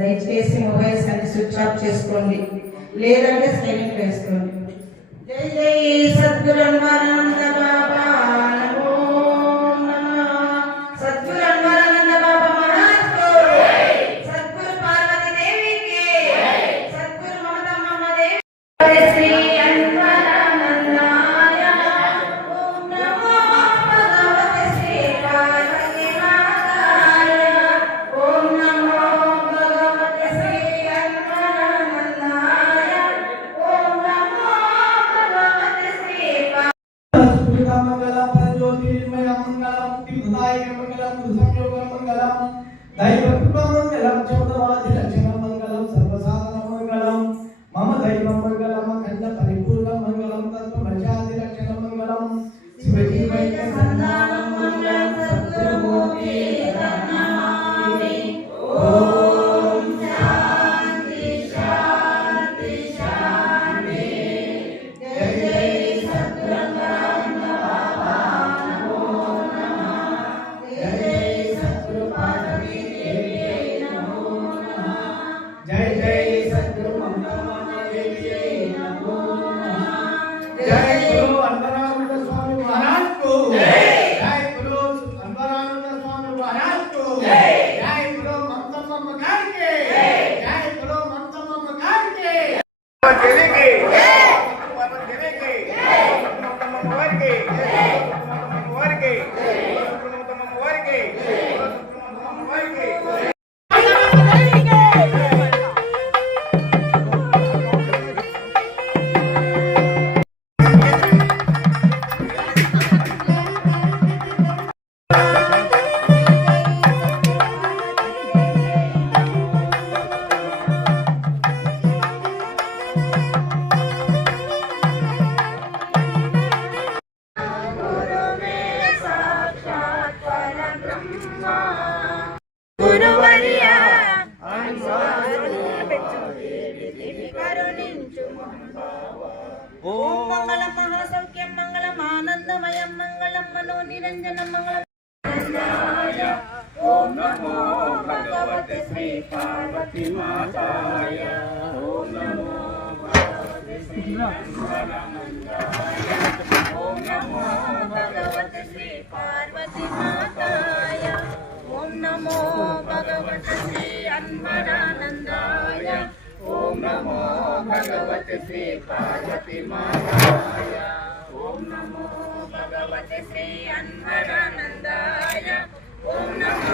దయచేసి మొబైల్స్ అన్ని switch off చేసుకోండి, లేదంటే సైలెంట్ వేసుకోండి. జై జై సద్గురు అన్వరానంద బాబా, నమో నమః. సద్గురు అన్వరానంద బాబా మహారాజ్ కో, సద్గురు పార్వతీ దేవికి, సద్గురు మమతమ్మ దేవి, శ్రీ అన్వరానందాయ ఓం నమో భగవతే శ్రీ పార్వతీ మాతాయ ఓం నమో భగవతే శ్రీ అన్వరానందాయ ఓం నమో భగవతే శ్రీ మంగళం ప్రజ్యోతిర్మయ మంగళం తిరుదాయ మంగళం సంయోగ మంగళం దైవ మంగళం చౌదవాది లక్షణ మంగళం సర్వసాధన మంగళం మమ దైవ మంగళం అఖండ పరిపూర్ణ మంగళం తత్వ ప్రజాది లక్షణ మంగళం శివజీవైక సంధానం మంగళం సత్యమూర్తి నమామి. ఓం శాంతి శాంతి శాంతి. జై జై సద్గురు అన్వరానంద బాబా, నమో నమః. జై జై సద్గురు పార్వతీ దేవి, నమో నమః. జై జై సద్గురు మమతమ్మ దేవి, నమో నమః. జై గురు అన్వరానంద స్వామి మహారాజ్ కు జై. జై గురు అన్వరానంద స్వామి మహారాజ్ కు జై. జై గురు మమతమ్మ గారికి జై. జై గురు మమతమ్మ గారికి దేవికి జై. పార్వతీ దేవికి జై. మమతమ్మ వారికి జై. మమతమ్మ వారికి జై. మమతమ్మ వారికి జై. మమతమ్మ వారికి జై. ఓం మంగళం మహాసౌఖ్యం మంగళం ఆనందమయం మంగళం మనోనిరంజనం మంగళం. ఓం నమో భగవతే శ్రీ పార్వతీ మాతాయ ఓం నమో భగవతే శ్రీ అన్వరానందాయ ఓం నమో భగవతే శ్రీ పార్వతీ మాతాయ ఓం నమో భగవతే శ్రీ అన్వరానందాయ ఓం నమో భగవతే శ్రీ పార్వతీ మాతాయ ఓం నమో భగవతే శ్రీ అన్వరానందాయ ఓం నమో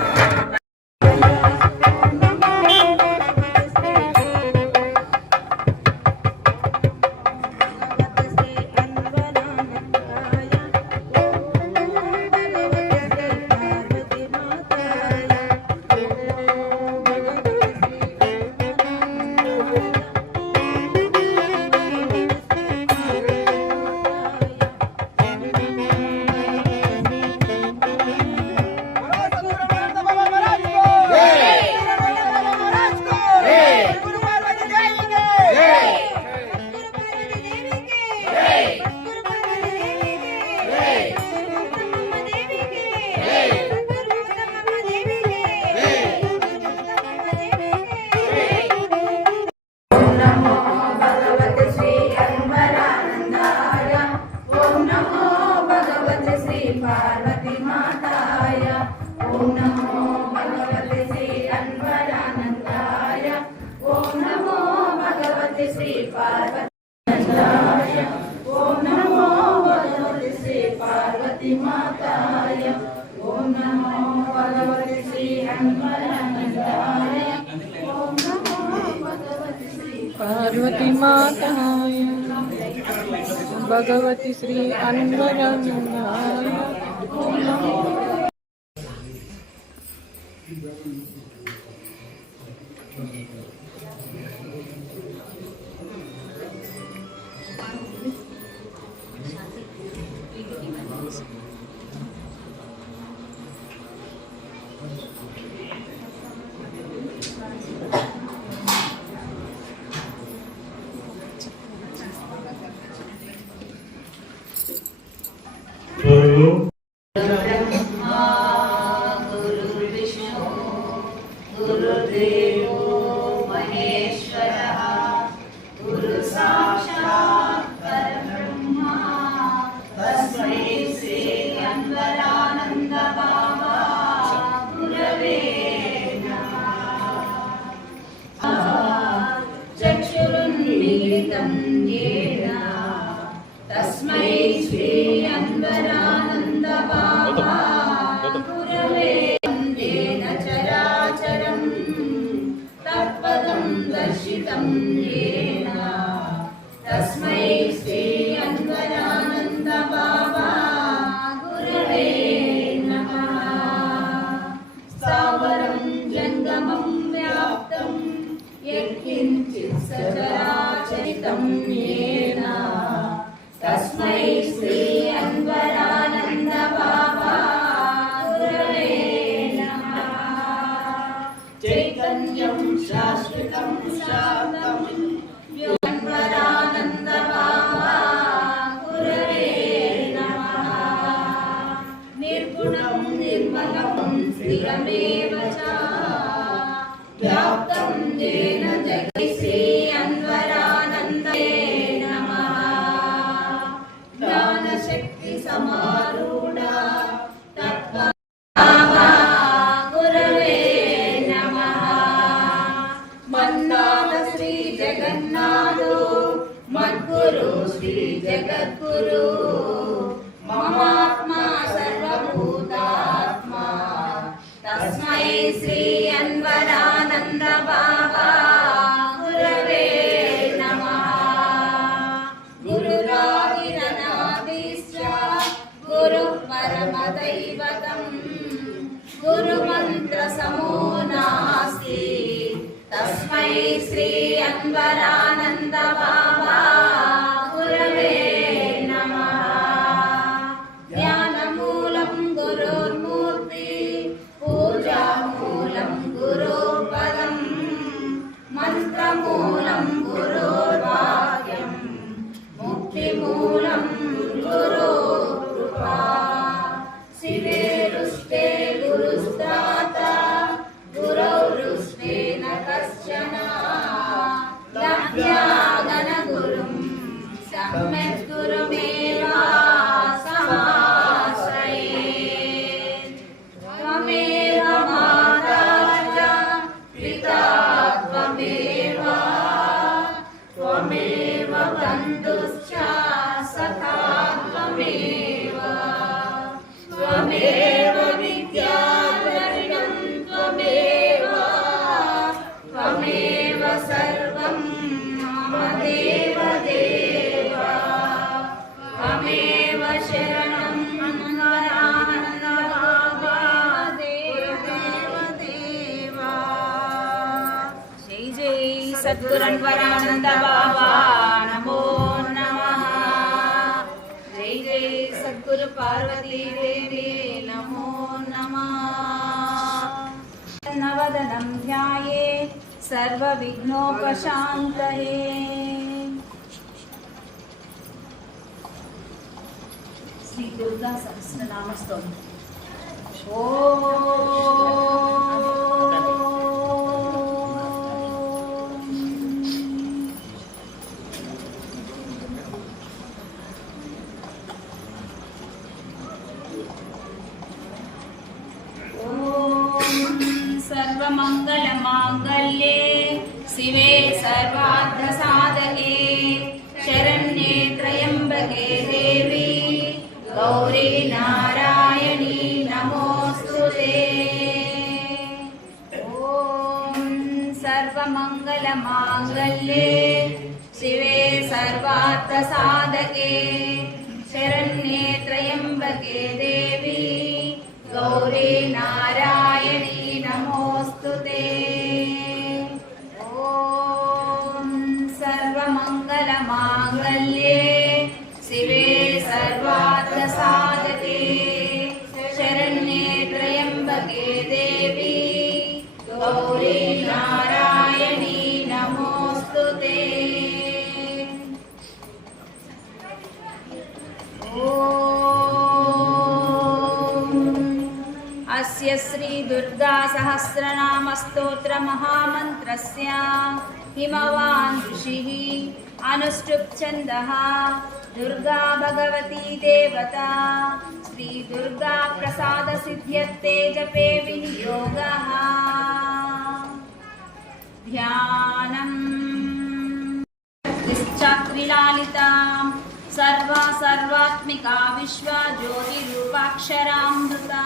పార్వతీ మాతాయ ఓం నమో భగవతే శ్రీ అన్వరానందాయ ఓం నమో భగవతే శ్రీ పార్వతీ ఓం నమో భగవతే శ్రీ పార్వతీ మాతాయ ఓం నమో భగవతే శ్రీ అన్వరానందాయ ఓం నమో భగవతే శ్రీ పార్వతీ మాతాయ భగవతి శ్రీ అన్వరానందాయ ఓం నమో. గురు निर्मलं स्थिरमेव च व्याप्तं येन जगति श्री अन्वरानन्दे नमः ज्ञानशक्ति समारूढा तत्त्वभावा गुरवे नमः मन्नाथ श्री जगन्नाथो मद्गुरु श्री जगद्गुरु ममात्मा सर्वभूतात्मा तस्मै श्री अन्वरानन्द बाबा गुरवे नमः गुरुरादिरनादिश्च गुरुः परमदैवतं गुरुमन्त्रसमो नास्ति तस्मै श्री अन्वरानन्द बाबा गुरवे नमः ध्यानमूलं गुरुर्मूर्ति पूजामूलं गुरुपदं मन्त्रमूलं गुरुर्वाक्यं मुक्तिमूलं गुरुकृपा शिवेरुष्टे गुरुस्त्राता गुरौरुष्टे न कश्चन लभ्यागनगुरुं सम्यग्गुरुमेव समाश्रयेत् त्वमेव माता च पिता त्वमेव त्वमेव बन्धुश्च सखा त्वमेव त्वमेव विद्याधरिणं त्वमेव त्वमेव सर्वं मम देवदेव त्वमेव शरणं अन्वरानन्द बाबा देवदेव जय जय सद्गुरु अन्वरानन्द बाबा नमो नमः जय जय सद्गुरु पार्वती देवी नमो नमः नवदनं ध्याये सर्वविघ्नोपशान्तये श्री दुर्गा सहस्रनाम स्तोत्रम् सर्वमङ्गलमाङ्गल्ये शिवे सर्वार्थसाधके शरण्ये त्र्यम्बके देवी गौरी नारायणी नमोऽस्तुते ॐ सर्वमङ्गलमाङ्गल्ये शिवे सर्वार्थसाधके शरण्ये त्र्यम्बके देवी गौरी नारायणी नमोऽस्तुते ॐ सर्वमङ्गलमाङ्गल्ये शिवे सर्वार्थसाधके शरण्ये त्र्यम्बके देवी गौरी नारायणी नमोऽस्तुते अस्य श्री दुर्गा सहस्रनाम स्तोत्र महामन्त्रस्य हिमवान् ऋषिः अनुष्टुप् छन्दः दुर्गा भगवती देवता श्री दुर्गा प्रसाद सिद्ध्यर्थे जपे विनियोगः ध्यानम् निश्चक्रिलालिता सर्वा सर्वात्मिका विश्वा ज्योतिरूपाक्षरामृता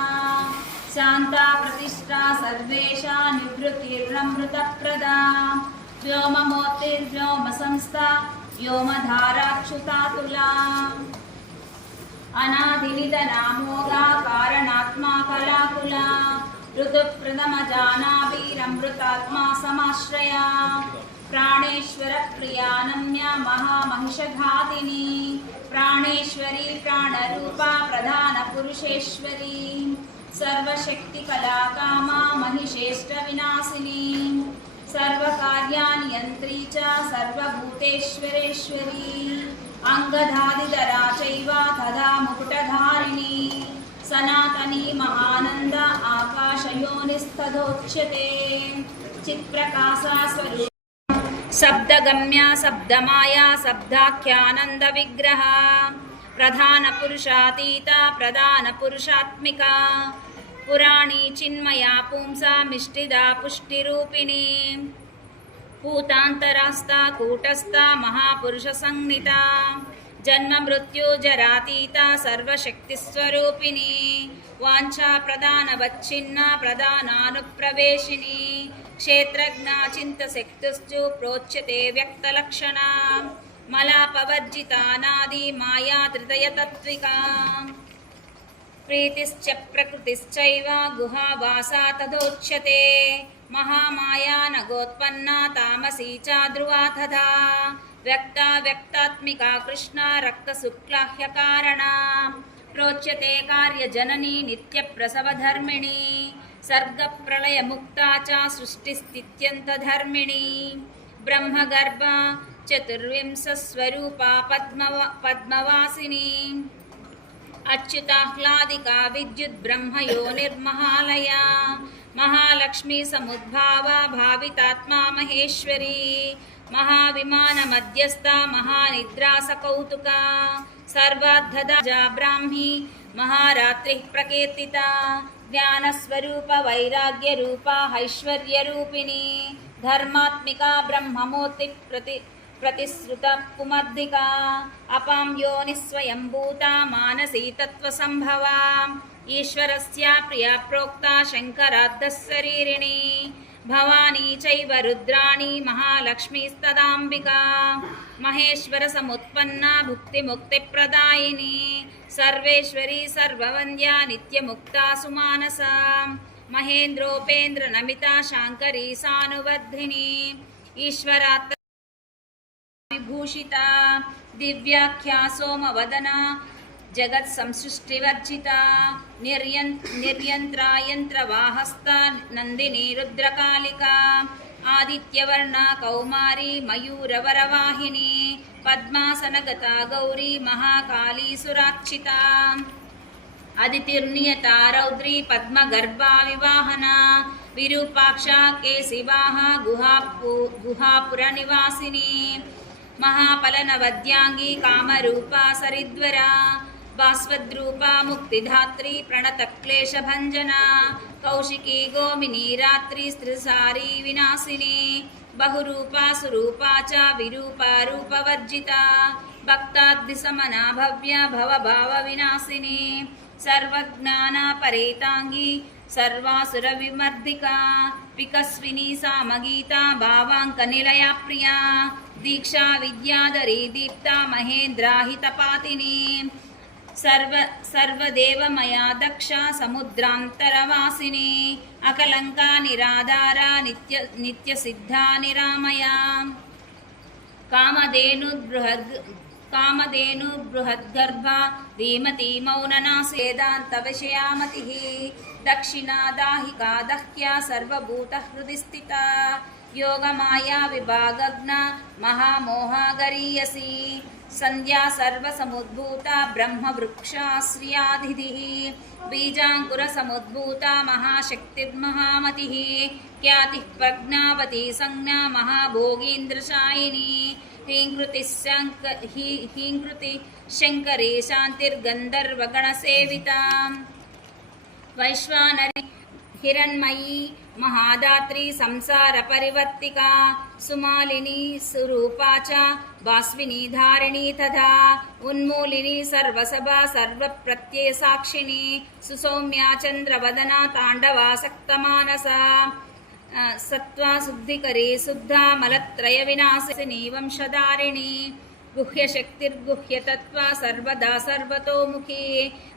शांता प्रतिष्ठा सर्वेषा निवृत्तिर्नमृतप्रदा व्योममूर्तिर्व्योम संस्था व्योमधाराक्षुतातुला अनादिनिधनामोगा कारणात्मा कलाकुला ऋतुप्रथमजानाभिरमृतात्मा समाश्रया प्राणेश्वर प्रियानम्या महामहिषघातिनी प्राणेश्वरी प्राणरूपा प्रधान पुरुषेश्वरी सर्वशक्ति कलाकामा महिषेष्ट विनाशिनी सर्वकार्यानियन्त्री च सर्वभूतेश्वरेश्वरी अंगधादिधरा चैव तथा मुकुटधारिणी सनातनी महानंद आकाशयोनिस्तदोच्यते चित्प्रकाशा स्वरूप शब्दगम्या शब्दमाया शब्दाख्यानंद विग्रह प्रधान पुरुषातीता प्रधान पुरुषात्मिका पुराणी चिन्मया पुंसा मिष्टिदा पुष्टिरूपिणी भूतान्तरास्ता कूटस्था महापुरुष संज्ञिता जन्म मृत्यु जरातीता सर्वशक्तिस्वरूपिणी वाञ्छा प्रधानवच्छिन्न प्रधानानुप्रवेशिनी क्षेत्रज्ञा चिन्तशक्तिश्चु प्रोच्यते व्यक्तलक्षणा मलापवर्जितानादि माया त्रितयतत्त्विका प्रीतिश्च प्रकृतिश्चैव गुहावासा तदोच्यते महामाया नगोत्पन्ना तामसी च ध्रुवा तथा व्यक्ता व्यक्तात्मिका कृष्णा रक्तशुक्लाह्यकारणा प्रोच्यते कार्यजननी नित्यप्रसवधर्मिणी सर्गप्रलयमुक्ता च सृष्टिस्थित्यन्तधर्मिणी ब्रह्मगर्भा चतुर्विंशस्वरूपा पद्मवासिनी अच्युताह्लादिका विद्युद्ब्रह्मयोनिर्महालया महालक्ष्मी समुद्भावा भावितात्मा महेश्वरी महाविमानमध्यस्था महानिद्रा सकौतुका सर्वाद्धदा ब्राह्मी महारात्रिः प्रकीर्तिता ज्ञानस्वरूप वैराग्यरूपा ऐश्वर्यरूपिणी धर्मात्मिका ब्रह्ममूर्ति प्रतिश्रुत कुमद्दिका अपां योनिस्वयंभूता मानसी तत्त्वसंभवा ईश्वरस्य प्रिया प्रोक्ता शङ्करार्धशरीरिणी भवानी चैव रुद्राणी महालक्ष्मीस्तदाम्बिका महेश्वरसमुत्पन्ना भुक्तिमुक्तिप्रदायिनी सर्वेश्वरी सर्ववन्द्या नित्यमुक्ता सुमानसा महेन्द्रोपेन्द्रनमिता शाङ्करी सानुवर्धिनी ईश्वरात् विभूषिता दिव्याख्या सोमवदना जगत् संसृष्टिवर्जिता निर्यंत्रा यंत्रवाहस्ता नंदिनी रुद्रकालिका आदित्यवर्णा कौमारी मयूरवरवाहिनी पद्मासनगता गौरी महाकाली सुराक्षिता अदितिर्नियता रौद्री पद्मगर्भा विवाहना विरूपाक्षा केशिवाः गुहापुरनिवासिनी महापलनवद्यांगी कामरूपा सरिद्वरा भास्वद्रूपा मुक्तिधात्री प्रणतक्लेशभञ्जना कौशिकी गोमिनी रात्रि स्त्रिसारी विनाशिनी बहुरूपा सुरूपा च विरूपा रूपवर्जिता भक्ताद्दिसमना भव्या भवभावविनाशिनी सर्वज्ञानापरेतांगी सर्वासुरविमर्दिका विकस्विनी सामगीता भावाङ्कनिलया प्रिया दीक्षा विद्याधरी दीप्ता महेन्द्राहितपातिनी सर्वदेवमया दक्षा समुद्रान्तरवासिनी अकलङ्का निराधारा नित्यसिद्धा निरामया कामधेनु बृहद्गर्भा धीमती मौननासी वेदान्तविषयामतिः दक्षिणा दाहिका दह्या सर्वभूतहृदि स्थिता योगमाया विभागग्ना महामोहा गरीयसी संध्या सर्वसमुद्भूता ब्रह्मवृक्षाश्रियाधिधिः बीजाङ्कुरसमुद्भूता महाशक्तिर्महामतिः ख्यातिः प्रज्ञावती संज्ञा महाभोगीन्द्रशायिनी हीङ्कृति शङ्करी शान्तिर्गन्धर्वगणसेविता वैश्वानरी हिरण्मयी महादात्री संसार परिवर्तिका सुमालिनी सुरूपा च वास्विनी धारिणी तथा उन्मूलिनी सर्वसभा सर्वप्रत्यय साक्षिणी सुसौम्या चंद्रवदना तांडवासक्तमानसा सत्वा शुद्धिकरी शुद्धा मलत्रय विनाशिनी वंशधारिणी गुह्यशक्तिर्गुह्यतत्त्वा सर्वदा सर्वतोमुखी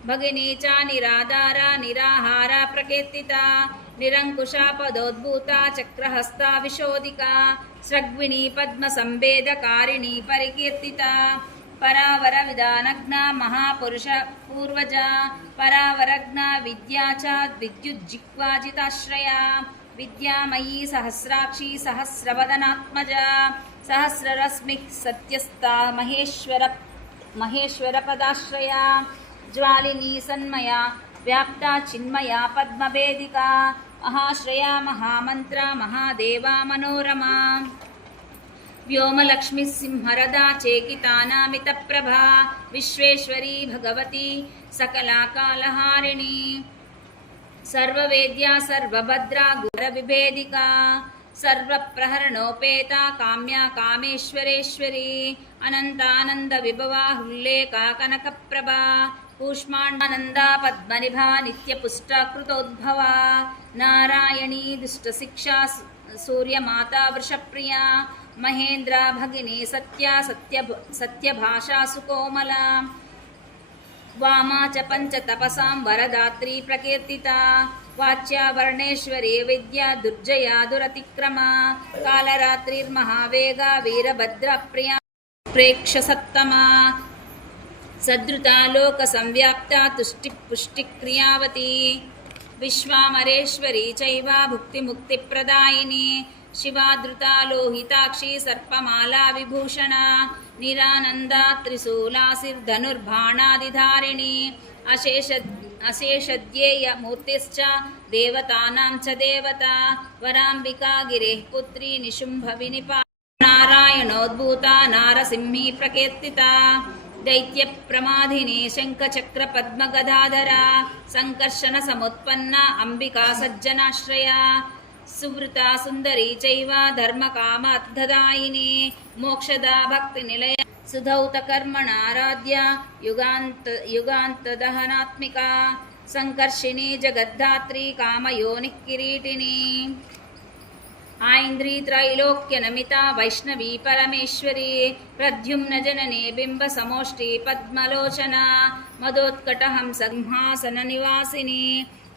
भगिनी च निराधारा निराहारा प्रकीर्तिता निरंकुशा पदोद्भूता चक्रहस्ता विशोधिका स्रग्विणी पद्मसंवेदकारिणी परिकीर्तिता परावर विदानग्ना महापुरुष पूर्वजा परावरग्ना विद्या च विद्युज्जिह्वाजिताश्रया विद्यामयी सहस्राक्षी सहस्रवदनात्मजा सहस्ररश्मिः सत्यस्ता महेश्वरपदाश्रया ज्वालिनी सन्मया व्याप्ता चिन्मया पद्मवेदिका महाश्रया महामन्त्रा महादेवा मनोरमा व्योमलक्ष्मी सिंहरदा चेकितानामितप्रभा विश्वेश्वरी भगवती सकलाकालहारिणी सर्ववेद्या सर्वभद्रा गुरविभेदिका सर्वप्रहरणोपेता काम्या कामेश्वरेश्वरी अनन्तानन्दविभवा हुल्लेका कनकप्रभा कूष्माण्डानन्दा पद्मनिभा नित्यपुष्टाकृतोद्भवा नारायणी दुष्टशिक्षा सूर्यमाता वृषप्रिया महेन्द्रा भगिनी सत्या सत्यभाषा सुकोमला वामा च पञ्चतपसां वरदात्री प्रकीर्तिता वाच्या वर्णेश्वरी विद्या दुर्जया दुरतिक्रमा कालरात्रिर्महावेगा वीरभद्रप्रिया प्रेक्षसत्तमा सद्रुता लोकसंव्याप्ता तुष्टिपुष्टिक्रियावती विश्वामरेश्वरी चैव भुक्तिमुक्तिप्रदायिनी शिवादृता लोहिताक्षी सर्पमाला विभूषणा निरानन्दा त्रिशूलासिर्धनुर्बाणादिधारिणी अशेषध्येय मूर्तिश्च देवतानां च देवता वराम्बिका गिरेः पुत्री निशुम्भविनिपा नारायणोद्भूता नारसिंही प्रकीर्तिता दैत्यप्रमाधिनी शङ्खचक्रपद्मगदाधरा सङ्कर्षणसमुत्पन्ना अम्बिका सज्जनाश्रया सुवृता सुन्दरी चैव धर्मकामार्थदायिनी मोक्षदा भक्तिनिलया सुधौतकर्मणाराध्या युगान्तदहनात्मिका सङ्कर्षिणी जगद्धात्री कामयोनिः किरीटिनी आइन्द्री त्रैलोक्यनमिता वैष्णवी परमेश्वरी प्रद्युम्नजननी बिम्बसमोष्टी पद्मलोचना मदोत्कटहंस सिंहासननिवासिनी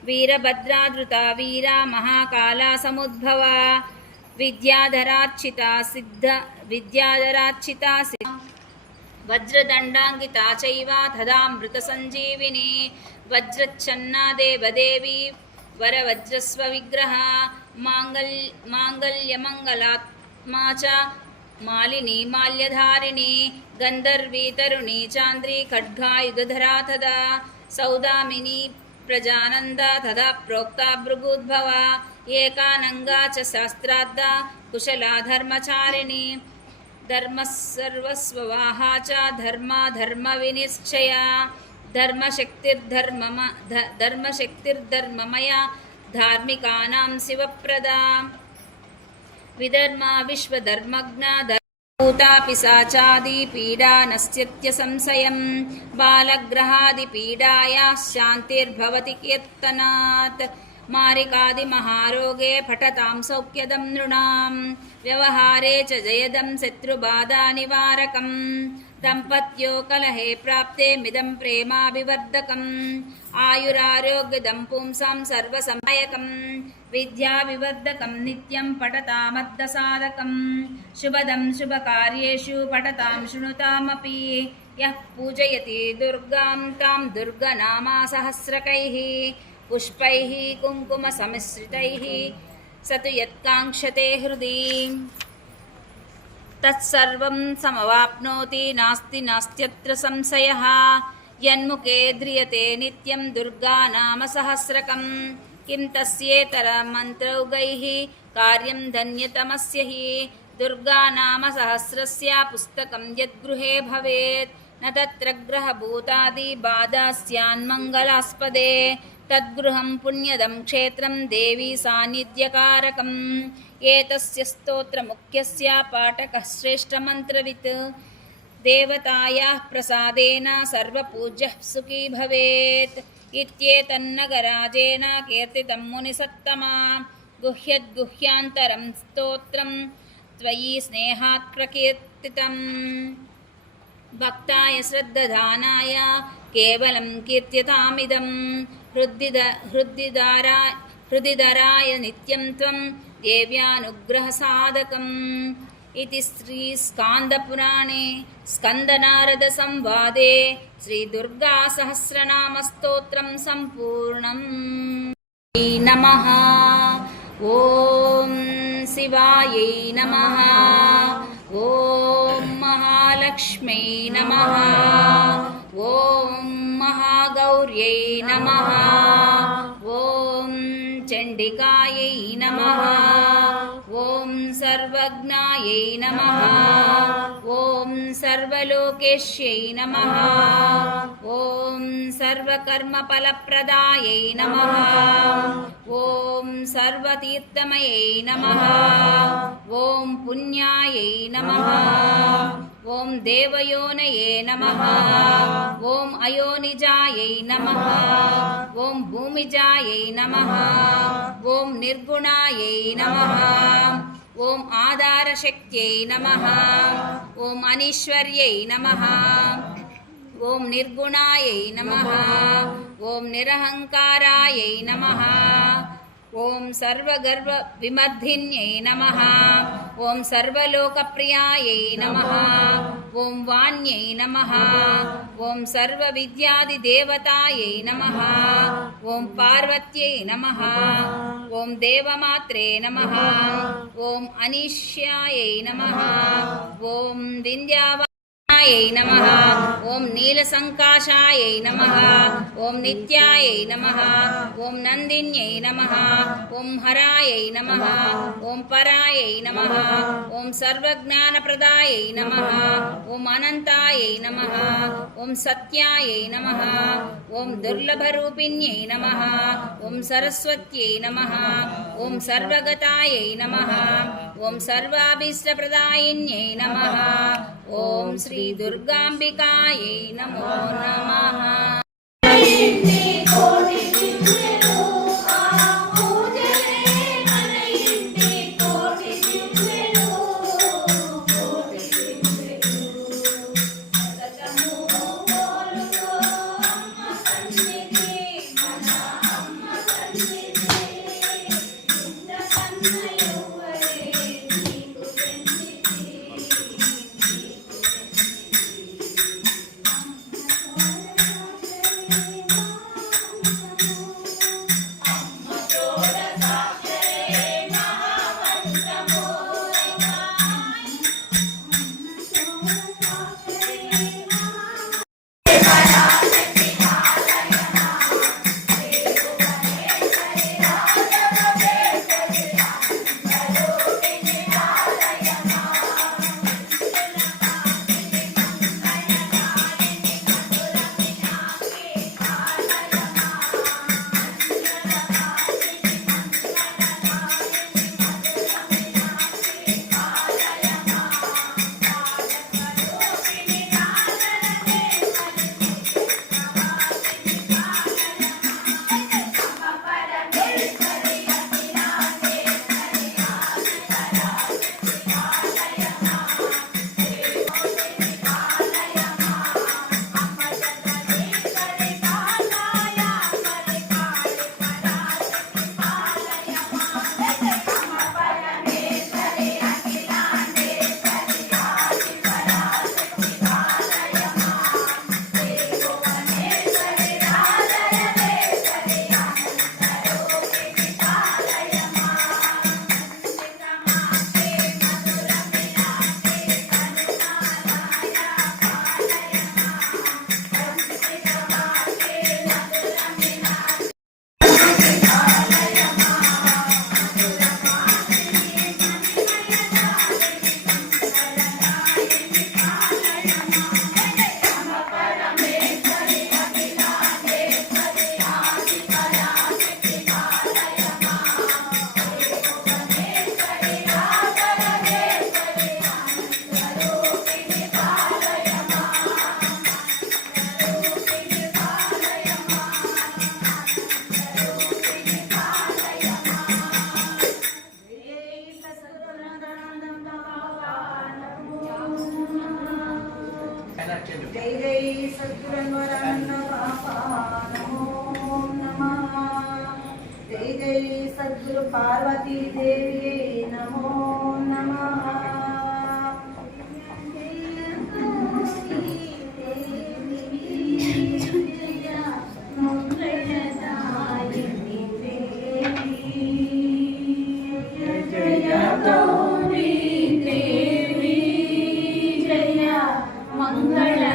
वीरभद्राधृता वीरा महाकाला समुद्भवा विद्याधरार्चिता वज्रदण्डाङ्गिता चैव तदामृतसञ्जीविनी वज्रच्छन्ना देवदेवी वरवज्रस्वविग्रहा माङ्गल्यमङ्गलात्मा च मालिनी माल्यधारिणी गन्धर्वी तरुणी चान्द्री खड्गायुधधरा तदा सौदामिनी प्रजानन्दा तथा प्रोक्ता भृगुद्भवा एकानङ्गा च शास्त्राद्धा कुशला धर्मचारिणी धर्मस्सर्वस्ववाहा च धर्मविनिश्चया धर्मशक्तिर्धर्ममया धार्मिकानां शिवप्रदा विधर्मा विश्वधर्मज्ञा भूता पिशाचादिपीडा नश्यत्य संशयं बालग्रहादिपीडायाः शान्तिर्भवति कीर्तनात् मारिकादिमहारोगे पठतां सौख्यदं नृणां व्यवहारे च जयदं शत्रुबाधानिवारकं दम्पत्यो कलहे प्राप्ते मिदं प्रेमाभिवर्धकम् आयुरारोग्यदं पुंसां सर्वसमयकं विद्याविवर्धकं नित्यं पठतामद्दसाधकं शुभदं शुभकार्येषु पठतां शृणुतामपि यः पूजयति दुर्गां तां दुर्गनामासहस्रकैः पुष्पैः कुङ्कुमसमिश्रितैः स तु यत्काङ्क्षते हृदि तत्सर्वं समवाप्नोति नास्त्यत्र संशयः यन्मुखे ध्रियते नित्यं दुर्गानामसहस्रकं किं तस्येतरमन्त्रौगैः कार्यं धन्यतमस्य हि दुर्गानामसहस्रस्य पुस्तकं यद्गृहे भवेत् न तत्र ग्रहभूतादिबाधा स्यान्मङ्गलास्पदे तद्गृहं पुण्यदं क्षेत्रं देवी सान्निध्यकारकम् एतस्य स्तोत्रमुख्यस्य पाठकः श्रेष्ठमन्त्रवित् देवतायाः प्रसादेन सर्वपूज्यः सुखी भवेत् इत्येतन्नगराजेन कीर्तितं मुनिसत्तमा गुह्यद्गुह्यान्तरं स्तोत्रं त्वयि स्नेहात् प्रकीर्तितम् भक्ताय श्रद्धानाय केवलं कीर्त्यतामिदं हृदिधराय नित्यं त्वं देव्यानुग्रहसाधकम् इति श्रीस्कान्दपुराणे स्कन्दनारदसंवादे श्रीदुर्गासहस्रनामस्तोत्रं सम्पूर्णम् नमः। ॐ शिवायै नमः। ॐ महालक्ष्म्यै नमः। ॐ महागौर्यै नमः ॐ चण्डिकायै नमः ॐ सर्वज्ञायै नमः ॐ सर्वलोकेश्यै नमः ॐ सर्वकर्मफलप्रदायै नमः ॐ सर्वतीर्थमयै नमः ॐ पुण्यायै नमः ॐ देवयोनये नमः ॐ अयोनिजायै नमः ॐ भूमिजायै नमः ॐ निर्गुणायै नमः ॐ आधारशक्त्यै नमः ॐ अनीश्वर्यै नमः ॐ निर्गुणायै नमः ॐ निरहङ्कारायै नमः ॐ सर्वगर्वविमर्धिन्यै नमः ॐ सर्वलोकप्रियायै नमः ॐ वाण्यै नमः ॐ सर्वविद्यादिदेवतायै नमः ॐ पार्वत्यै नमः ॐ देवमात्रे नमः ॐ अनिश्यायै नमः ॐ विन्द्यावायै नमः ॐ नीलसङ्काशायै नमः ॐ नित्यायै नमः ॐ नन्दिन्यै नमः ॐ हरायै नमः ॐ परायै नमः ॐ सर्वज्ञानप्रदायै नमः ॐ अनन्तायै नमः ॐ सत्यायै नमः ॐ दुर्लभरूपिण्यै नमः ॐ सरस्वत्यै नमः ॐ सर्वगतायै नमः ॐ सर्वाभीष्टप्रदायिन्यै नमः ॐ श्री दुर्गाम्बिकायै नमो नमः। जय जय सद्गुरुवरानंद बाबा नमो नमः। जय जय सद्गुरु पार्वती देवी नमो नमः।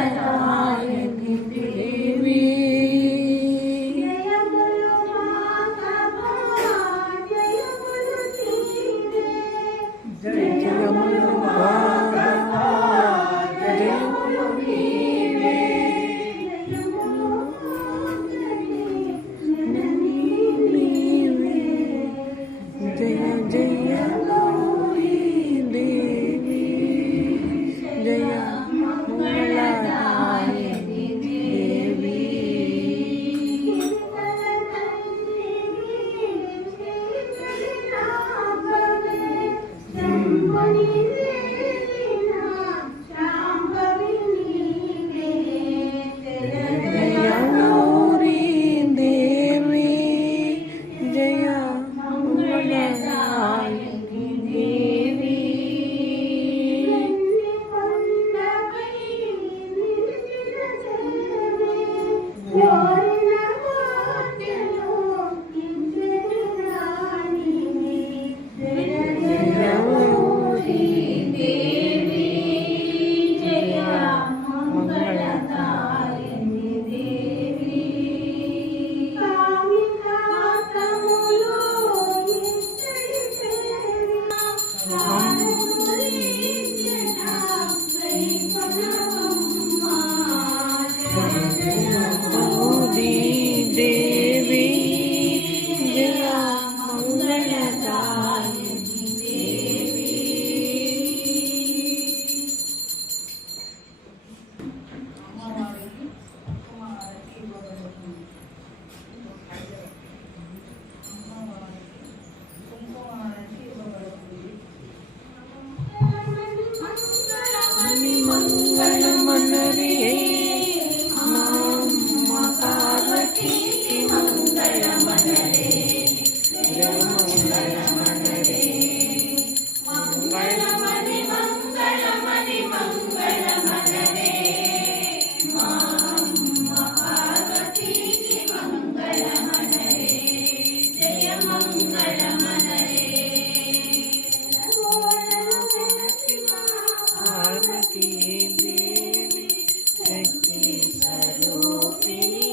मंगलदायिनी देवी పార్వతీ దేవి శక్తి స్వరూపిణి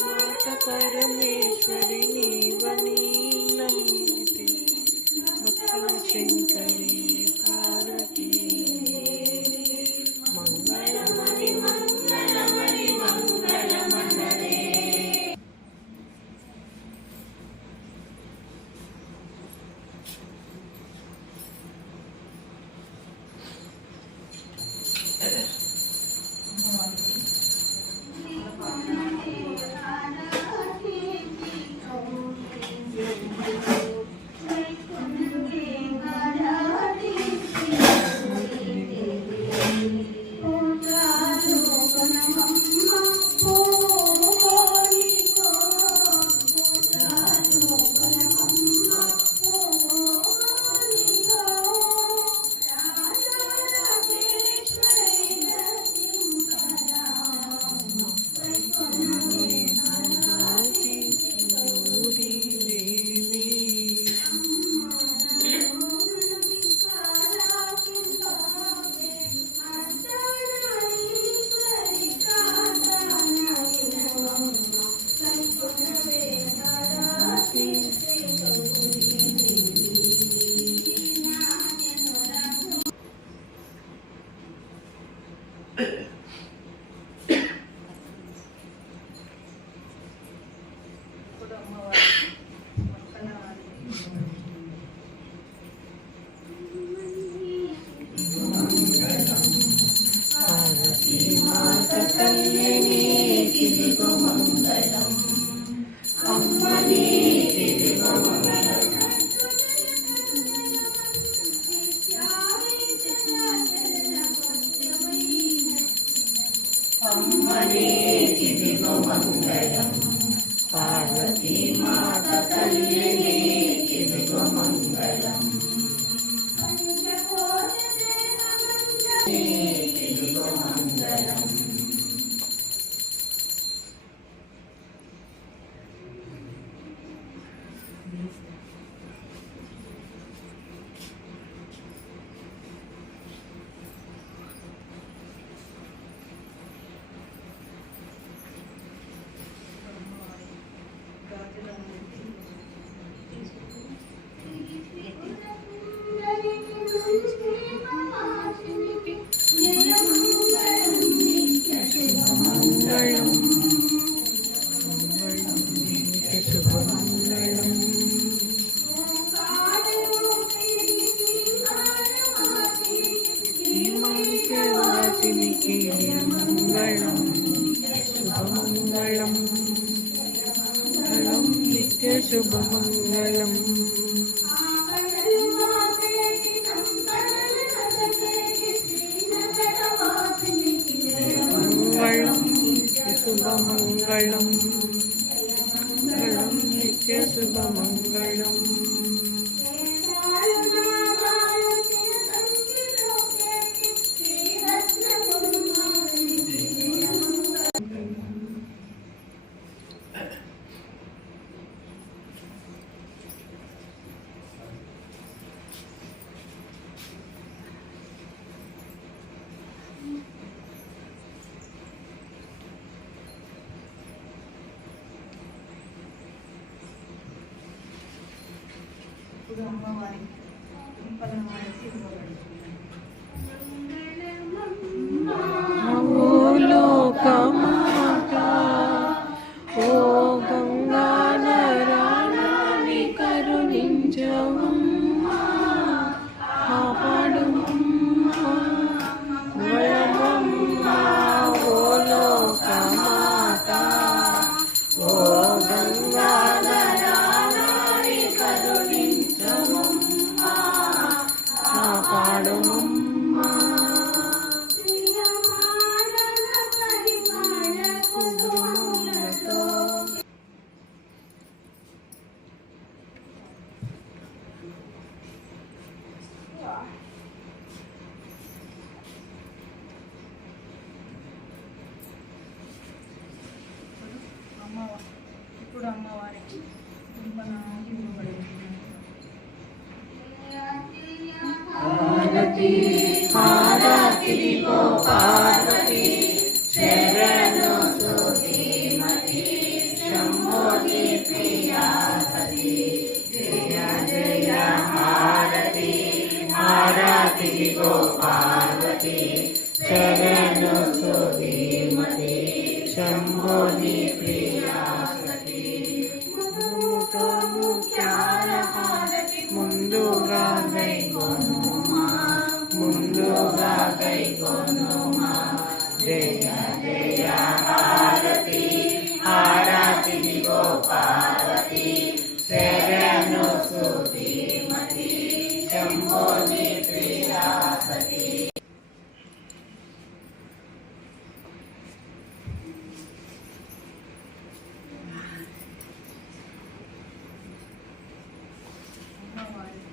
మాత పరమేశ్వరి నీవని నమ్మితి భక్త శంకరి పార్వతీ మంగళమణి మంగళమణి మంగళమణరే. పార్వతీ మాత కళ్యాణి ఇదిగో మంగళం. ఇదిగో మంగళం. మంగళం శుభమంగళం మంగళం నిత్య శుభమంగళం. మంగళం శుభమంగళం మంగళం నిత్య శుభమంగళం. ఇప్పుడు అమ్మవారికి లోకమాత ఓ గంగా నరాణి కరుణించవమ్మా కాపాడుమమ్మా వరమమ్మా ఓ లోకమాత ఓ గంగా నరాణి కరుణించవమ్మా కాపాడుమమ్మా ఇప్పుడు అమ్మవారికి కుంభనాలు ఇవ్వబడుతున్నాయి. హారతి హారతి గో పార్వతి శరణు స్తుతిమతి శంభోని ప్రియా సతి జయ జయ హారతి హారతి గో పార్వతి శరణు స్తుతిమతి శంభోని ప్రియా సతి ముందుగా గైకొనుమా జయ జయ హారతి హారతి గో పార్వతి శరణు స్తుతిమతి శంభోని ప్రియా సతి అమ్మవారికి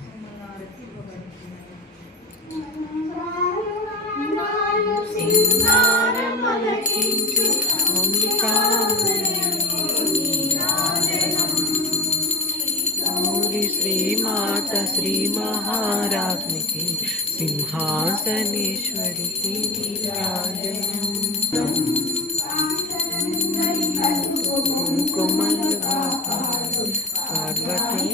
కుంభనాలకి ఇవ్వబడుతున్నాయి. సింగారమలకించు గౌరి శ్రీమాత శ్రీ మహారాజ్ఞికి సింహాసనేశ్వరికి నీరాజనం కుంకుమలుగా పార్వతీ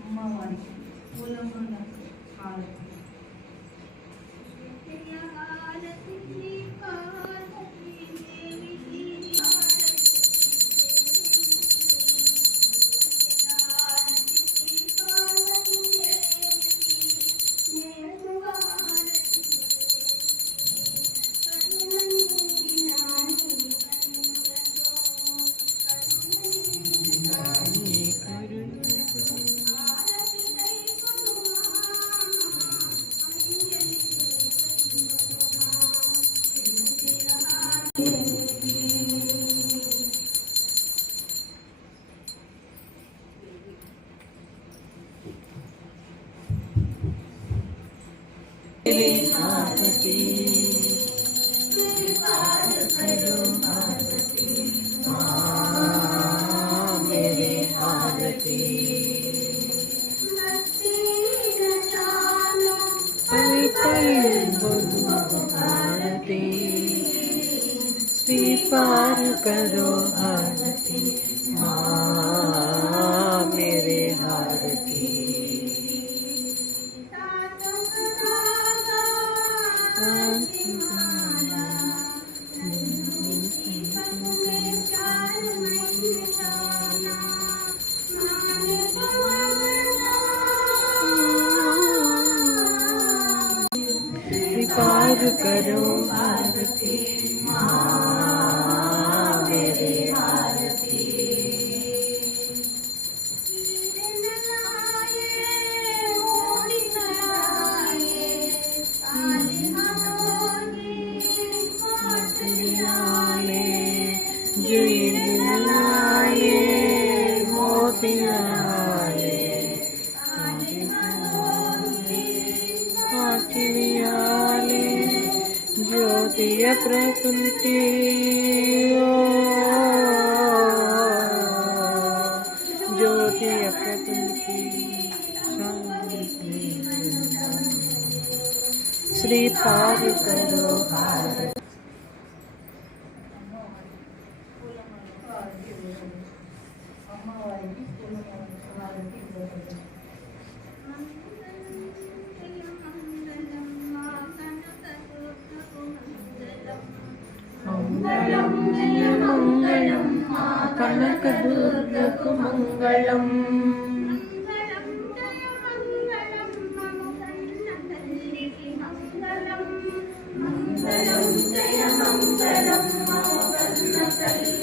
అమ్మవారికి పూలమాల హారతి. హారతి మేరే హారతి పై పై హారతి स्वीकार करो आरती माँ मेरे आरती स्वीकार करो आरती माँ मेरे आरती ज्योतिय प्रकृति ज्योतिय प्रकृति श्री पार करो भारत అమ్మవారికి పూలమాల హారతి ఇవ్వబడుతుంది. మంగళం జయ మంగళం మా కనక దుర్గకు మంగళం మంగళం జయ మంగళం మా కన్న తల్లి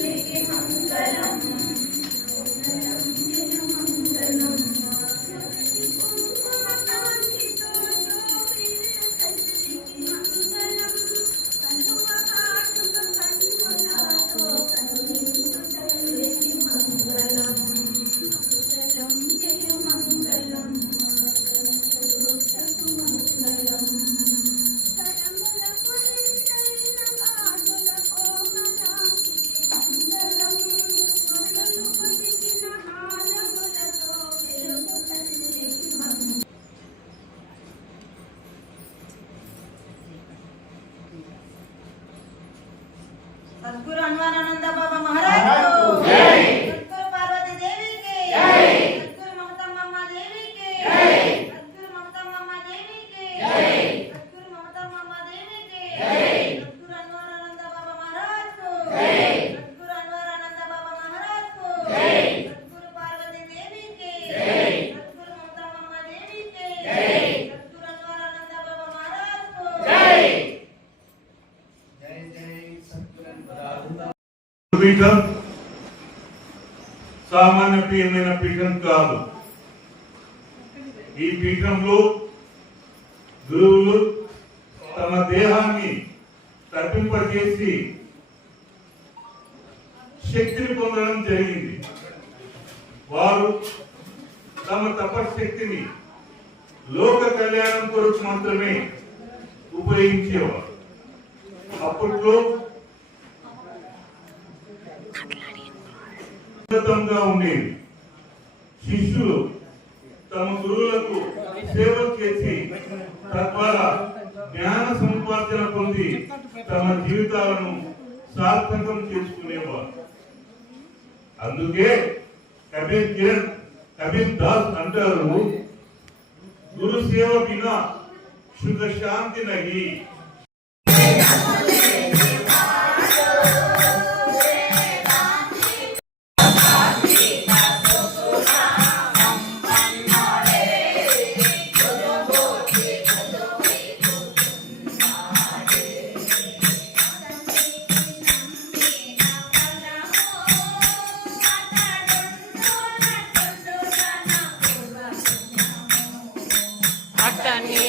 सद्गुरु अनवारानंद बाबा महाराज को जय। सद्गुरु पार्वती देवी की जय। सद्गुरु ममता मामा देवी की जय। सद्गुरु ममता मामा देवी की जय। सद्गुरु ममता मामा देवी की जय। सद्गुरु अनवारानंद बाबा महाराज को जय। सद्गुरु अनवारानंद बाबा महाराज को जय। सद्गुरु पार्वती देवी की जय। सद्गुरु ममता मामा देवी की जय। सद्गुरु अनवारानंद बाबा महाराज को जय। जय जय सद्गुरु పీఠం సామాన్య ప్రియమైన పీఠం కాదు. ఈ పీఠంలో గురువులు తమ దేహాన్ని తప్పింపజేసి శక్తిని పొందడం జరిగింది. వారు తమ తపశక్తిని లోక కళ్యాణం కొరకు మాత్రమే ఉపయోగించేవారు. అప్పట్లో ఉన్నతంగా ఉండేది. శిష్యులు తమ గురువులకు సేవలు చేసి తద్వారా జ్ఞాన సముపార్జన పొంది తమ జీవితాలను సార్థకం చేసుకునేవారు. అందుకే కబీర్ దాస్ అంటారు, గురు సేవ బినా సుఖ శాంతి నహి. అట్టనే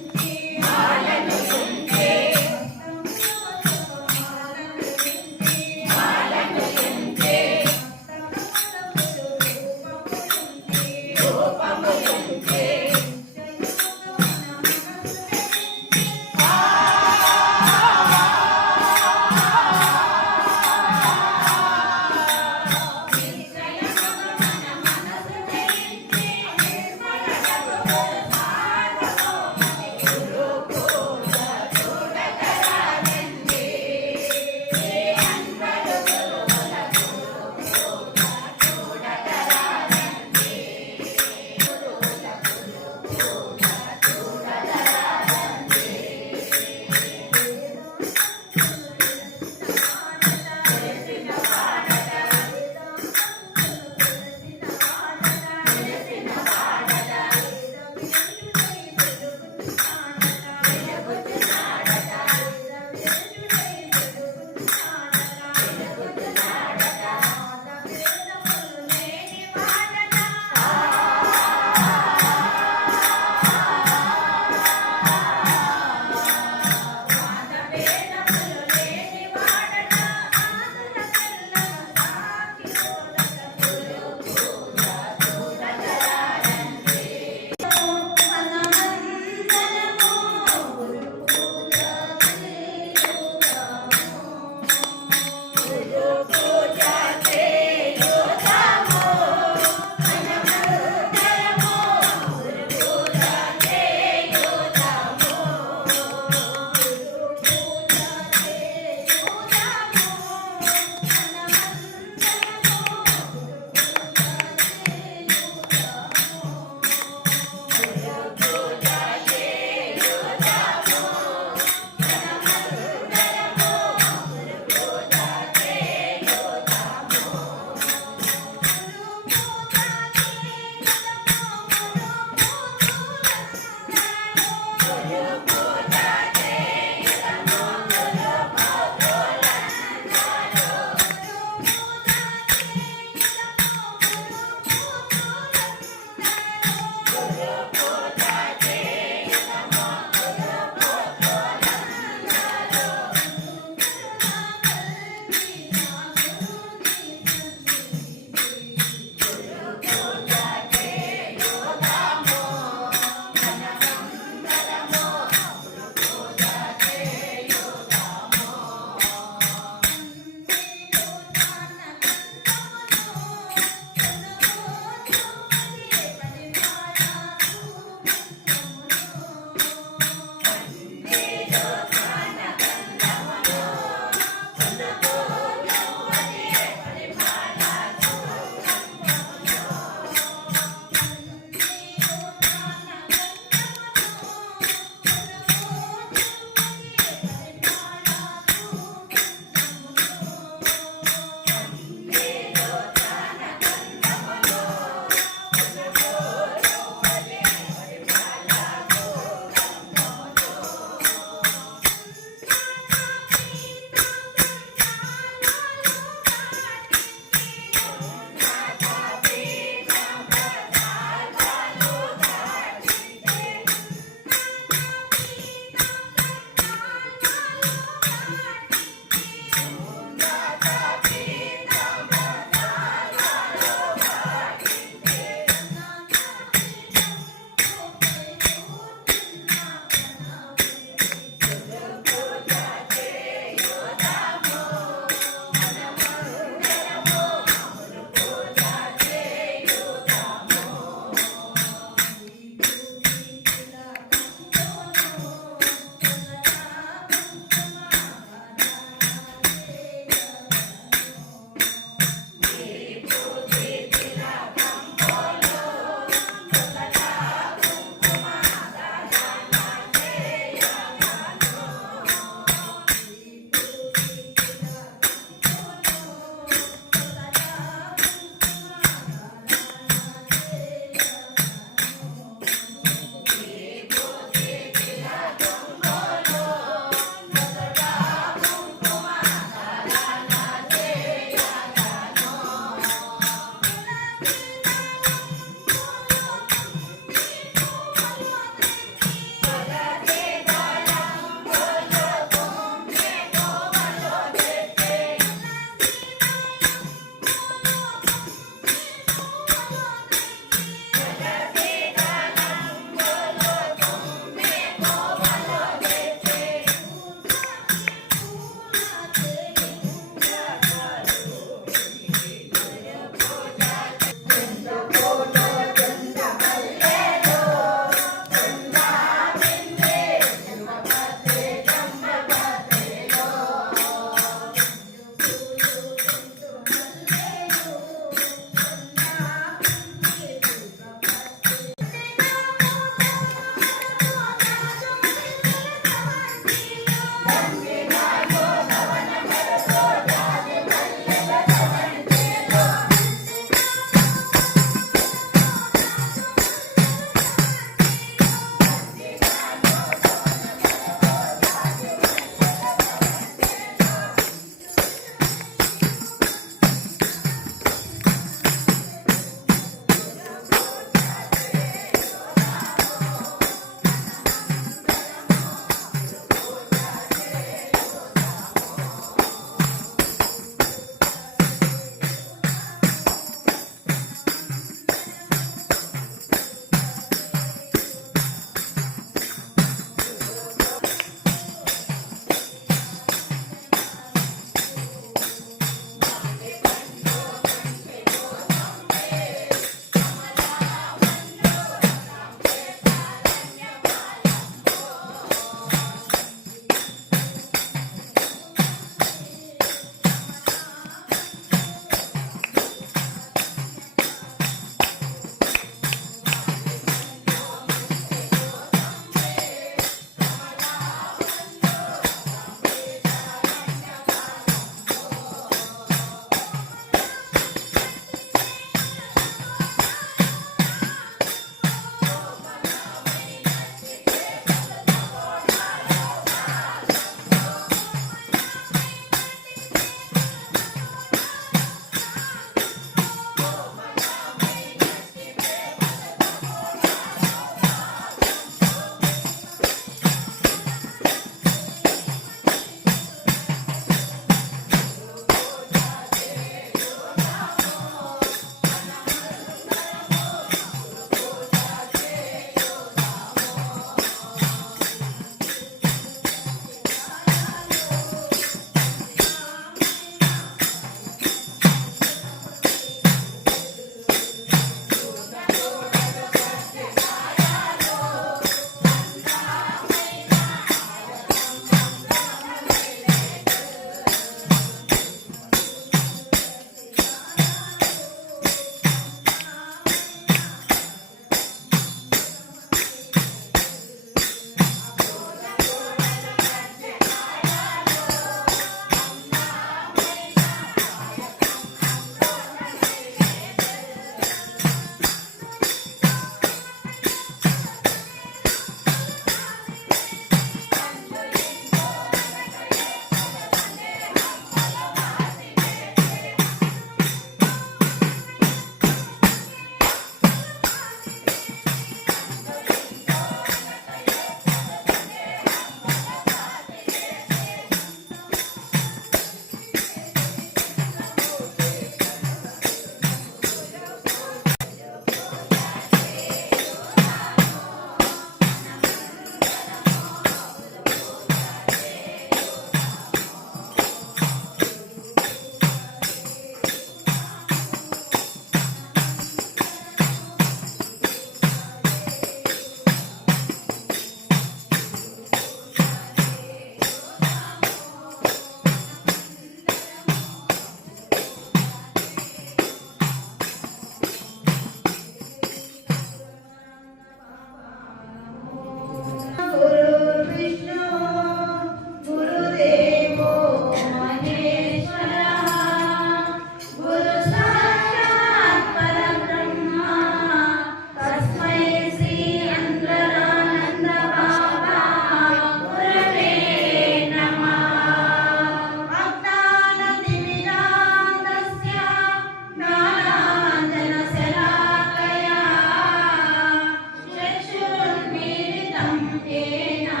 येना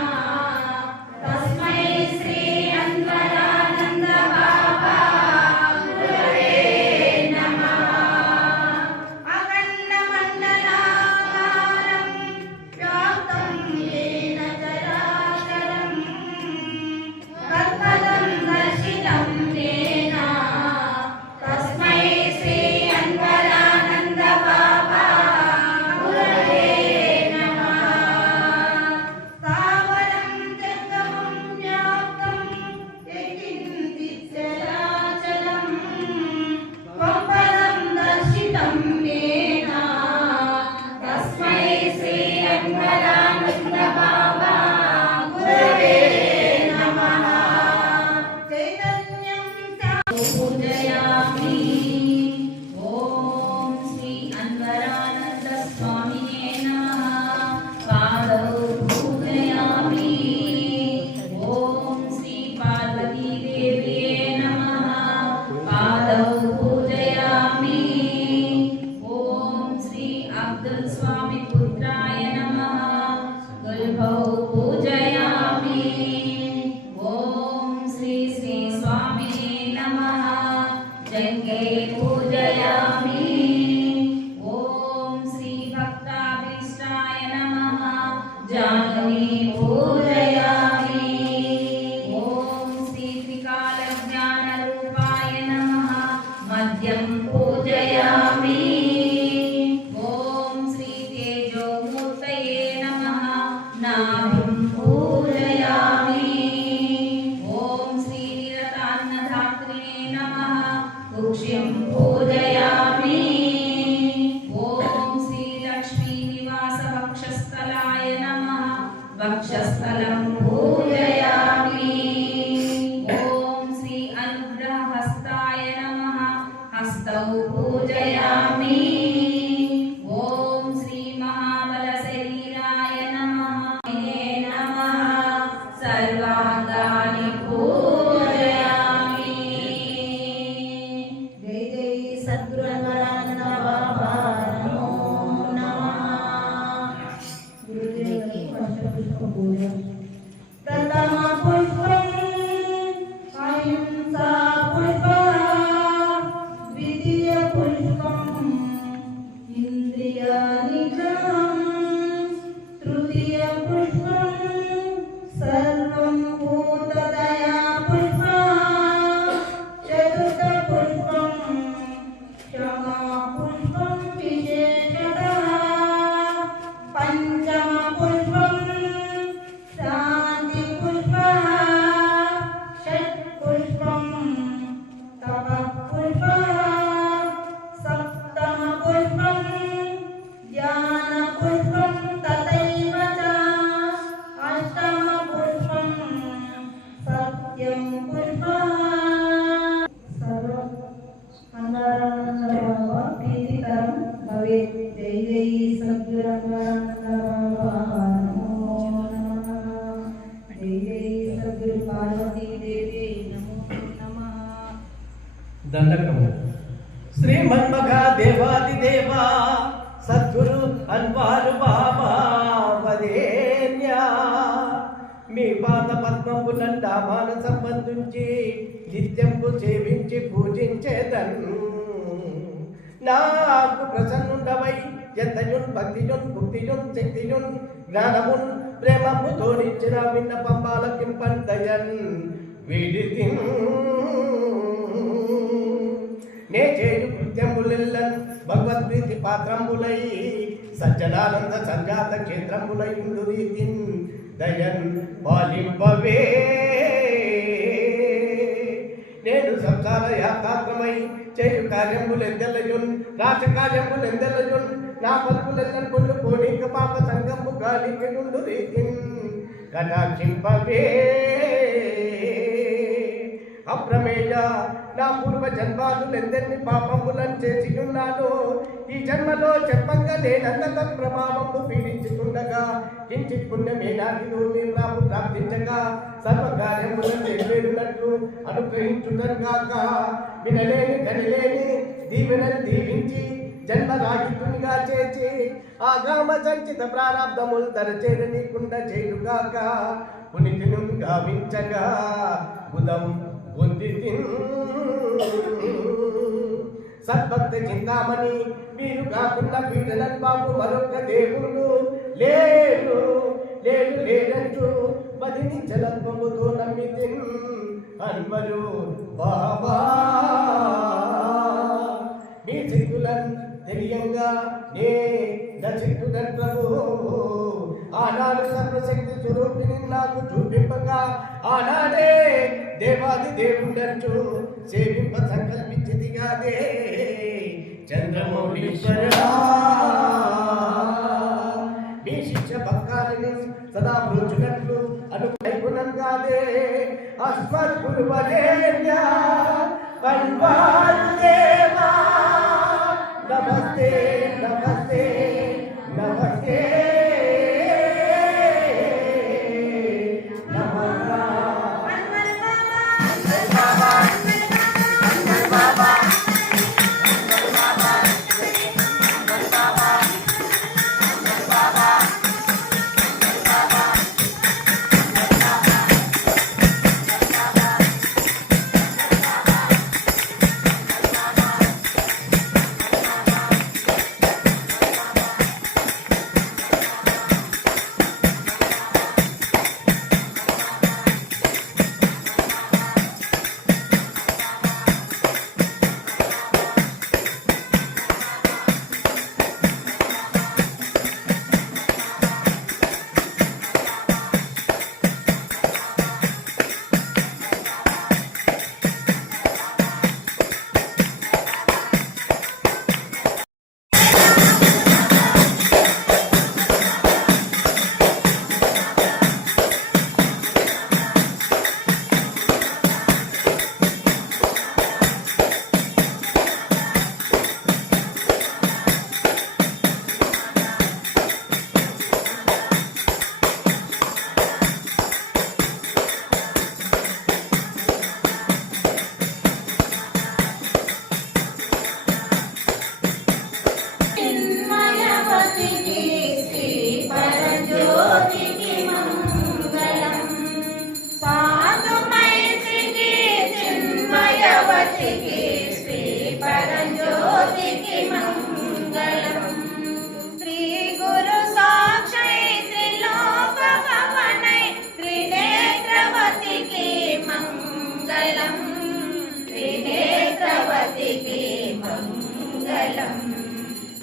तस्मै श्री अन्वरानन्द बाबा गुरवे नमः अखण्डमण्डलाकारं व्याप्तं येन चराचरं तत्पदं दर्शितं येन तस्मै श्री अन्वरानन्द बाबा गुरवे नमः स्थावरं जङ्गमं व्याप्तं यत्किञ्चिच्चराचरं त्वत्पदं दर्शितं येन तस्मै श्री अन्वरानन्द बाबा गुरवे नमः चैतन्यं पूजयामि ॐ श्री अन्वरानन्द स्वामिने नमः पादौ पूजयामि ॐ श्री पार्वती देव्ये नमः पादौ पूजयामि ॐ श्री अब्दुल स्वामी पुत्राय नमः गुल्भौ पूजयामि ॐ श्री श्री स्वामिने नमः जङ्गे पूजयामि ॐ श्री भक्ताभीष्टाय नमः जाह्नवी पूजयामि ॐ श्री त्रिकालज्ञानरूपाय नमः मध्यं पूजयामि ॐ श्री तेजोमूर्तये नमः नाभिं पूजयामि ॐ श्री निरतान्नधात्रिणे नमः कुक्षिं पूजयामि ॐ श्री लक्ष्मीनिवास वक्षस्थलाय नमः वक्षस्थलं पूजयामि ॐ श्री अनुग्रहहस्ताय नमः हस्तौ पूजयामि ॐ श्री महाबलशरीराय नमः सर्वाङ्गानि पूजयामि जय जय सद्गुरु अन्वरानन्द बाबा नमो नमः गुरुदेव पंचपुष्प पूजा प्रथम पुष्पं अहिंसा पुष्पः द्वितीय पुष्पं इंद्रिय निग्रहं तृतीय पुष्पं सर्वं भूतदया पुष्पः चतुर्थ पुष्पं क्षमा पुष्पं विशेषतः पंचम पुष्पं शान्ति पुष्पः षट् पुष्पं तपः पुष्पः सप्तम पुष्पं ज्ञान पुष्पं तथैव च अष्टम पुष्पं सत्यं पुष्पः सर्व अन्वरानन्द प्रीतिकरं भवेत् जय जय सद्गुरु अन्वरानन्द बाबा नमो नमः जय जय सद्गुरु पार्वती देवी नमो नमः దండకము శ్రీమన్మఖ దేవాదిదేవా సద్గురు అన్వారు బాబా వరేణ్య మీ పాద పద్మము నండా మానసం బంధించి నిత్యంబు సేవించి పూజించేదను నాకు ప్రసన్నుండవై ఎంతయున్ భక్తియున్ భుక్తియున్ శక్తియున్ జ్ఞానమున్ ప్రేమముతో నిచ్చిన విన్నపంబాలకింపందయన్ వీడితి నే చేయు కృత్యములెల్లన్ భగవద్ప్రీతి పాత్రంబులై సజ్జనానంద సంజాత క్షేత్రంబులై ఉండు రీతిన్ దయన్ పాలింపవే నేను సంసార యాత్రాత్రమై చేయు కార్యములెందెల్లయున్ రాజకార్యములెందెల్లయున్ నా పలుకులెల్లన్ కొల్లు కోణిక పాప సంగము గాలికి నుండు రీతిన్ కటాక్షింపవే అప్రమేయ నా పూర్వ జన్మాలులెందెన్ని పాపములను చేసియున్నాను ఈ జన్మలో చెప్పంగా నేనంత ప్రభావము పీడించుకుండగా కించిత్ పుణ్యమే నాటిలో నిర్ణాము ప్రార్థించగా సర్వకార్యములను నెరవేరునట్లు అనుగ్రహించుటను గాక వినలేని కనిలేని దీవెనలు దీవించి జన్మరాహితునిగా చేసి ఆగామ సంచిత ప్రారంధములు తరచేరు నీకుండా చేరుగాక పునితిను గావించగా ఉదం బుద్ధి సద్భక్త చింతామణి మీరు కాకుండా పీడనన్ బాబు మరొక దేవుడు లేరు లేడు లేడంటూ పదిని జలత్వముతో నమ్మితి అన్వరు బాబా మీ సిద్ధులను తెలియంగా నే నచిత్తుడన్ ప్రభు ఆనాడు సర్వశక్తి స్వరూపిణి నాకు చూపింపగా ఆనాడే దేవాది దేవుడంటూ సేవింప సంకల్పించదిగాదే చంద్రమౌళీశ్వరా మీ శిక్ష భక్తాలని సదా బ్రోచునట్లు అనుకున్నాను కాదే అస్మత్ గురువరేణ్య కన్వాదేవా నమస్తే నమస్తే నమస్తే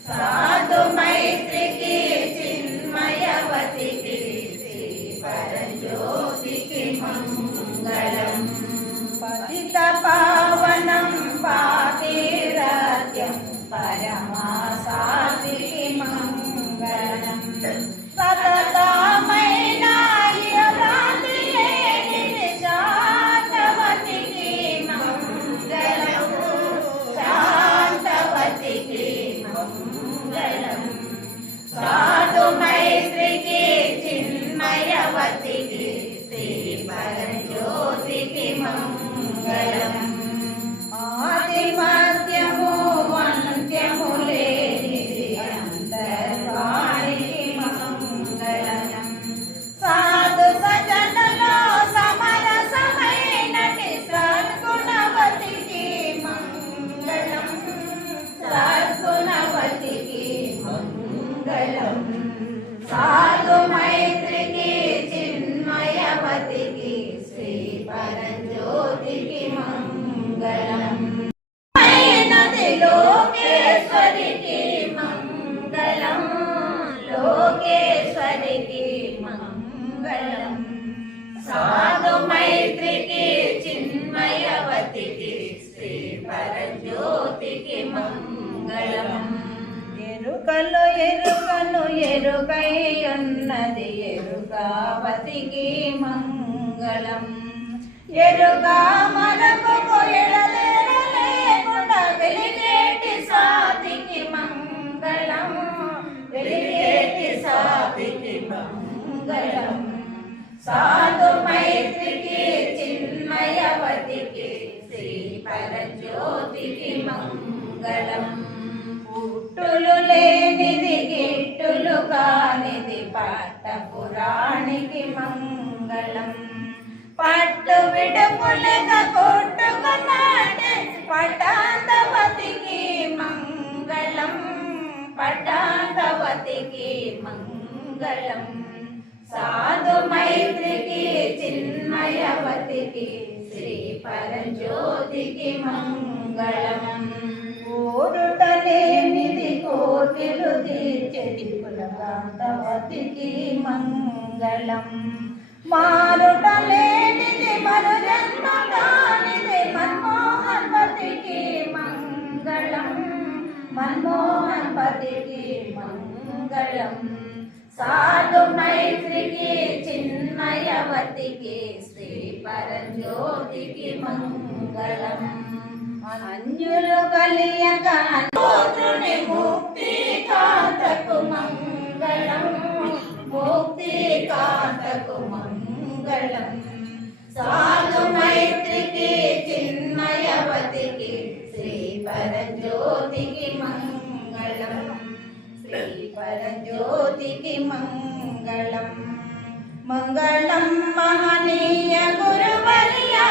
సాధు మైత్రికి చిన్మయవతికి శ్రీ పరజ్యోతికి మంగళం పతిత పావనం పాతిరత్యం పరమాసాదికి మంగళం సతతమైన శాంతవతికి మంగళం శాంతవతికి మంగళం సాధు మైత్రికి చిన్మయవతికి శ్రీ పరజ్యోతికి మంగళం ఆది మధ్యము అంత్యము లేనిది అంతర్వాణికి మంగళం సాధు సజనులో సమరసమైనటి సద్గుణవతికి మంగళం సద్గుణవతికి మంగళం సాధు మైత్రికి చిన్మయవతికి శ్రీ పరజ్యోతికి మంగళం నది లోకేశ్వరికి మంగళం లోకేశ్వరికి మంగళం సాధు మైత్రికి చిన్మయవతికి శ్రీ పరజ్యోతికి మంగళం ఎరుకలు ఎరుకను ఎరుకై ఉన్నది ఎరుకావతికి మంగళం ఎరుగా మనకు ఎడలేకుండా వెలిగేటి సాతికి మంగళం వెలిగేటి సాతికి మంగళం సాధు మైత్రికి చిన్మయవతికి శ్రీ పరజ్యోతికి మంగళం పుట్టు వారికి మంగళం. పట్టు విడుపులక కొట్టుకున్నాడే పటాంతవతికి మంగళం. పటాంతవతికి మంగళం. సాధు మైత్రికి చిన్మయవతికి శ్రీ పరంజ్యోతికి మంగళం. కోరుటలేనిది కోర్కెలు తీర్చెటి కులకాంతవతికి మంగళం. మారుటలేనిది మరు జన్మ కానిది మన్మోహన్పతికి మంగళం. మన్మోహన్పతికి మంగళం. సాధు మైత్రికి చిన్మయవతికి శ్రీ పరంజ్యోతికి మంగళం. అంజులు కలియక అనుని ముక్తి కాంతకు మంగళం. ముక్తి కాంతకు మంగళం. సాధు మైత్రికి చిన్మయవతికి శ్రీ పరంజ్యోతికి మంగళం. శ్రీ పరంజ్యోతికి మంగళం. మంగళం మహనీయ గురువర్యా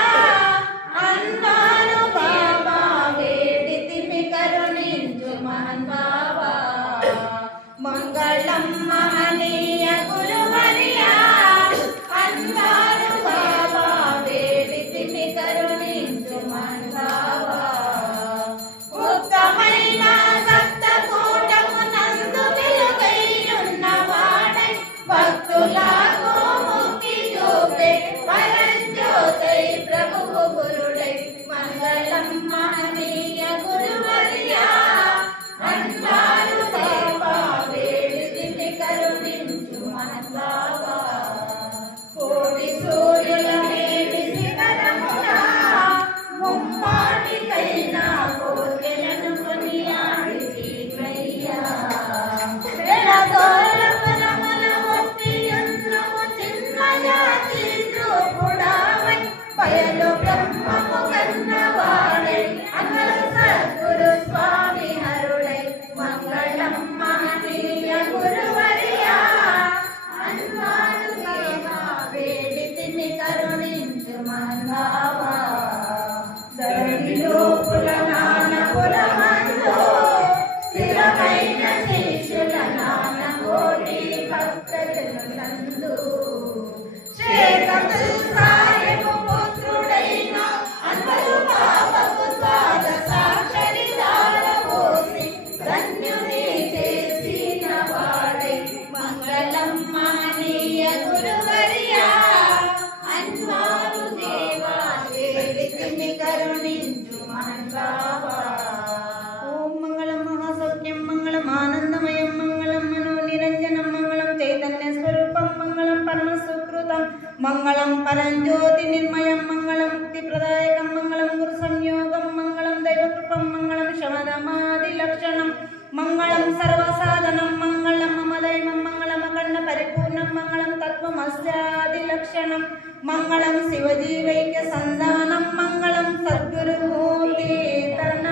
అన్నాను బాబా వేడితిమి కరుణించు మహన్ బాబా. మంగళం మహనీయ గురువర్యా అన్నాను బాబా వేడితిమి కరుణించు మహన్ బాబా. ఉత్తమైన సప్తకూటమునందు వెలుగైయున్న వాడై భక్తులకు ముక్తి చూపే పరంజ్యోతై ప్రభువు గురుడై. మంగళం మహనీయ గురువర్యా అన్నారు దేవా వేడితిమి కరుణించు మహన్ బాబా. కోటి సూర్యుల మేడి శిఖరమున ముమ్మాటికైనా కోర్కెలను కొనియాడితివయ్యా. వేళగోళములమున ఒప్పియున్నవు చిన్మయాతి రూపుడావై బయలు బ్రహ్మము కన్నవాడై అన్నలు సద్గురు స్వామి హరుడై. మంగళం మహనీయ గురువర్యా అన్నారు దేవా వేడితిమి కరుణించు మహన్ బాబా. ధరణిలో పురనానపురమందు స్థిరమైన శిష్యుల నాన కోటి భక్తజనులందు శేఖతుల్ సాహెబు పుత్రుడైన అన్వరు బాబకు ద్వాదశాక్షరిదార పోసి ధన్యుని చేసిన వాడై. మంగళం మహనీయ గురువర్యా అన్వారు దేవా వేడితిమి కరుణించు మహన్ బాబా. ఓం మంగళం మహాసౌఖ్యం మంగళం ఆనందమయం మంగళం మనోనిరంజనం మంగళం చైతన్య స్వరూపం మంగళం పరమ సుకృతం మంగళం పరంజ్యోతి నిర్మయం మంగళం ముక్తి ప్రదాయకం మంగళం గురు సంయోగం మంగళం దైవకృపం మంగళం శమదమాది లక్షణం మంగళం సర్వసాధనం మంగళం మమ దైవం మంగళం అఖండ పరిపూర్ణం మంగళం తత్వమస్యాది లక్షణం మంగళం శివజీవైక్య సంధానం మంగళం సద్గురుమూర్తి తరుణ